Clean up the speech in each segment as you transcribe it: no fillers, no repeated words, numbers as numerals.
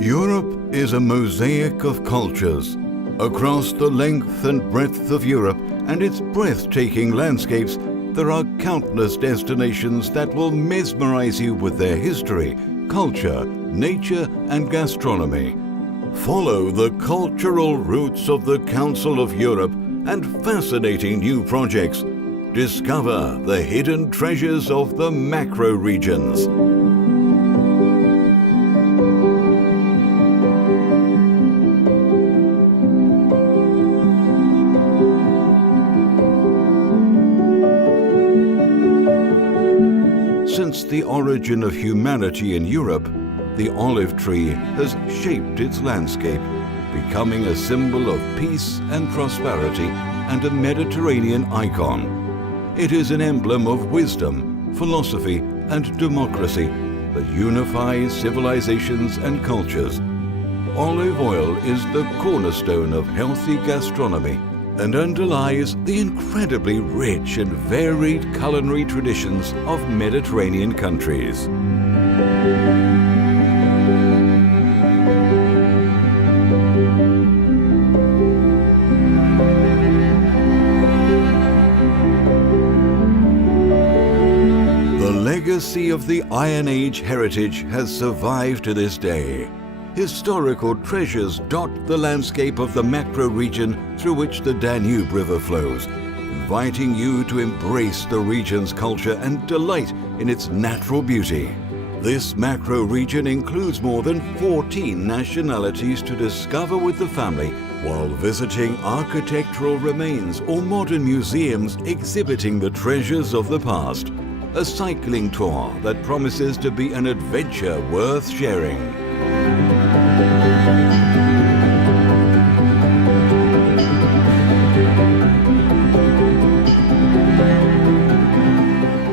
Europe is a mosaic of cultures. Across the length and breadth of Europe and its breathtaking landscapes, there are countless destinations that will mesmerize you with their history, culture, nature, and gastronomy. Follow the cultural roots of the Council of Europe and fascinating new projects. Discover the hidden treasures of the macro regions. Since the origin of humanity in Europe, the olive tree has shaped its landscape, becoming a symbol of peace and prosperity and a Mediterranean icon. It is an emblem of wisdom, philosophy, and democracy that unifies civilizations and cultures. Olive oil is the cornerstone of healthy gastronomy and underlies the incredibly rich and varied culinary traditions of Mediterranean countries. The legacy of the Iron Age heritage has survived to this day. Historical treasures dot the landscape of the macro region through which the Danube River flows, inviting you to embrace the region's culture and delight in its natural beauty. This macro region includes more than 14 nationalities to discover with the family while visiting architectural remains or modern museums exhibiting the treasures of the past. A cycling tour that promises to be an adventure worth sharing.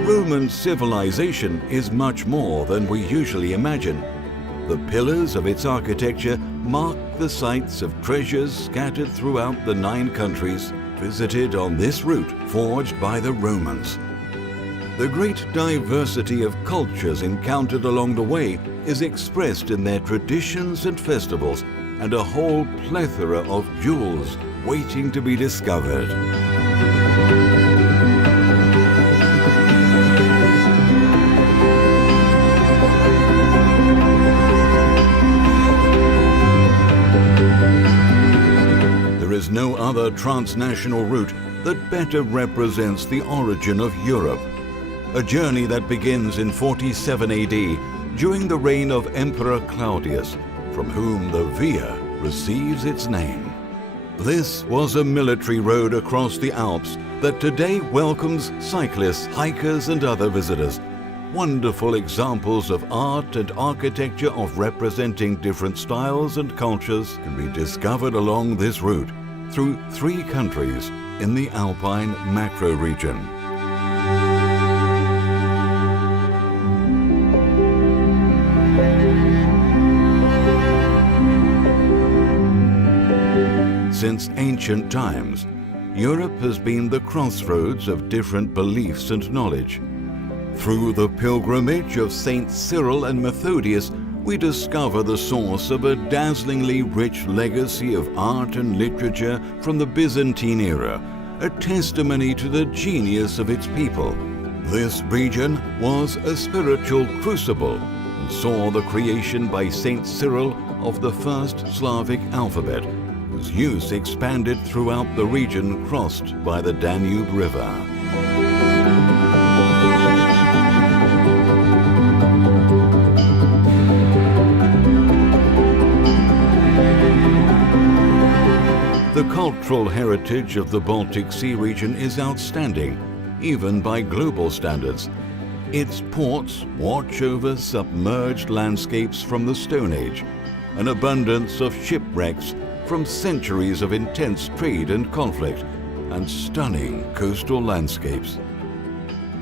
Roman civilization is much more than we usually imagine. The pillars of its architecture mark the sites of treasures scattered throughout the 9 countries visited on this route forged by the Romans. The great diversity of cultures encountered along the way is expressed in their traditions and festivals, and a whole plethora of jewels waiting to be discovered. There is no other transnational route that better represents the origin of Europe. A journey that begins in 47 AD during the reign of Emperor Claudius, from whom the Via receives its name. This was a military road across the Alps that today welcomes cyclists, hikers, and other visitors. Wonderful examples of art and architecture of representing different styles and cultures can be discovered along this route through 3 countries in the Alpine macro region. Since ancient times, Europe has been the crossroads of different beliefs and knowledge. Through the pilgrimage of Saints Cyril and Methodius, we discover the source of a dazzlingly rich legacy of art and literature from the Byzantine era, a testimony to the genius of its people. This region was a spiritual crucible and saw the creation by Saint Cyril of the first Slavic alphabet, whose use expanded throughout the region crossed by the Danube River. The cultural heritage of the Baltic Sea region is outstanding, even by global standards. Its ports watch over submerged landscapes from the Stone Age, an abundance of shipwrecks from centuries of intense trade and conflict, and stunning coastal landscapes.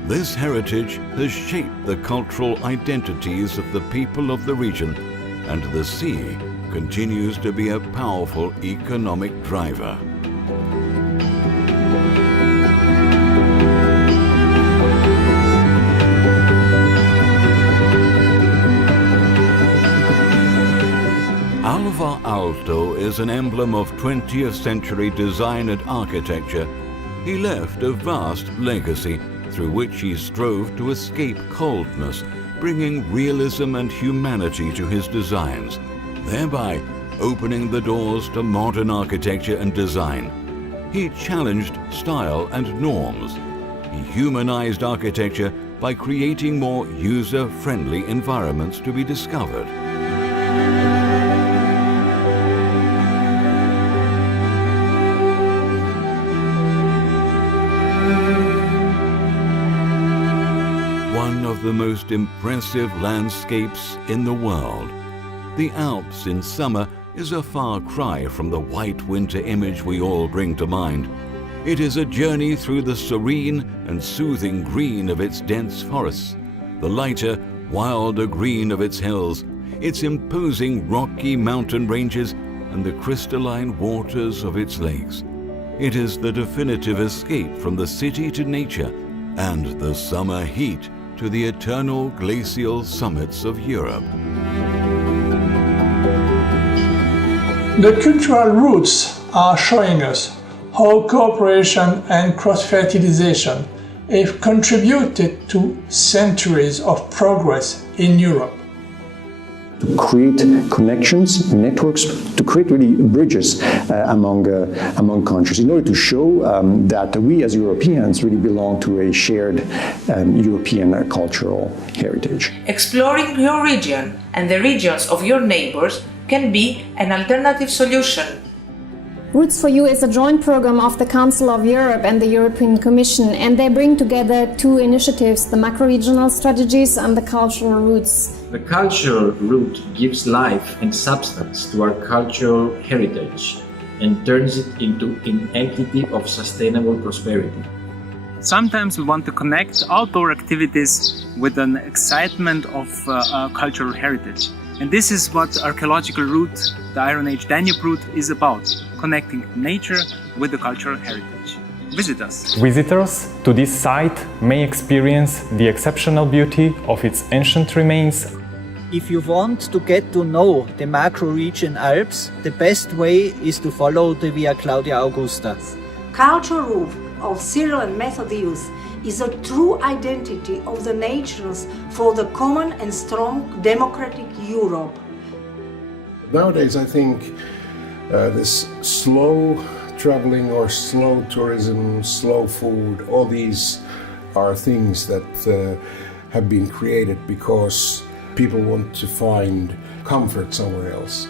This heritage has shaped the cultural identities of the people of the region, and the sea continues to be a powerful economic driver. as an emblem of 20th century design and architecture, he left a vast legacy through which he strove to escape coldness, bringing realism and humanity to his designs, thereby opening the doors to modern architecture and design. He challenged style and norms. He humanized architecture by creating more user-friendly environments to be discovered. One of the most impressive landscapes in the world. The Alps in summer is a far cry from the white winter image we all bring to mind. It is a journey through the serene and soothing green of its dense forests, the lighter, wilder green of its hills, its imposing rocky mountain ranges, and the crystalline waters of its lakes. It is the definitive escape from the city to nature and the summer heat to the eternal glacial summits of Europe. The cultural roots are showing us how cooperation and cross-fertilization have contributed to centuries of progress in Europe. To create connections, networks, to create really bridges among countries in order to show that we as Europeans really belong to a shared European cultural heritage. Exploring your region and the regions of your neighbors can be an alternative solution. Roots for You is a joint program of the Council of Europe and the European Commission, and they bring together two initiatives, the macro-regional strategies and the cultural roots. The cultural root gives life and substance to our cultural heritage and turns it into an entity of sustainable prosperity. Sometimes we want to connect outdoor activities with an excitement of cultural heritage. And this is what archaeological route, the Iron Age Danube route, is about, connecting nature with the cultural heritage. Visit us. Visitors to this site may experience the exceptional beauty of its ancient remains. If you want to get to know the macro-region Alps, the best way is to follow the Via Claudia Augusta. Cultural route of Cyril and Methodius is a true identity of the nations for the common and strong democratic Europe. Nowadays, I think this slow traveling or slow tourism, slow food, all these are things that have been created because people want to find comfort somewhere else.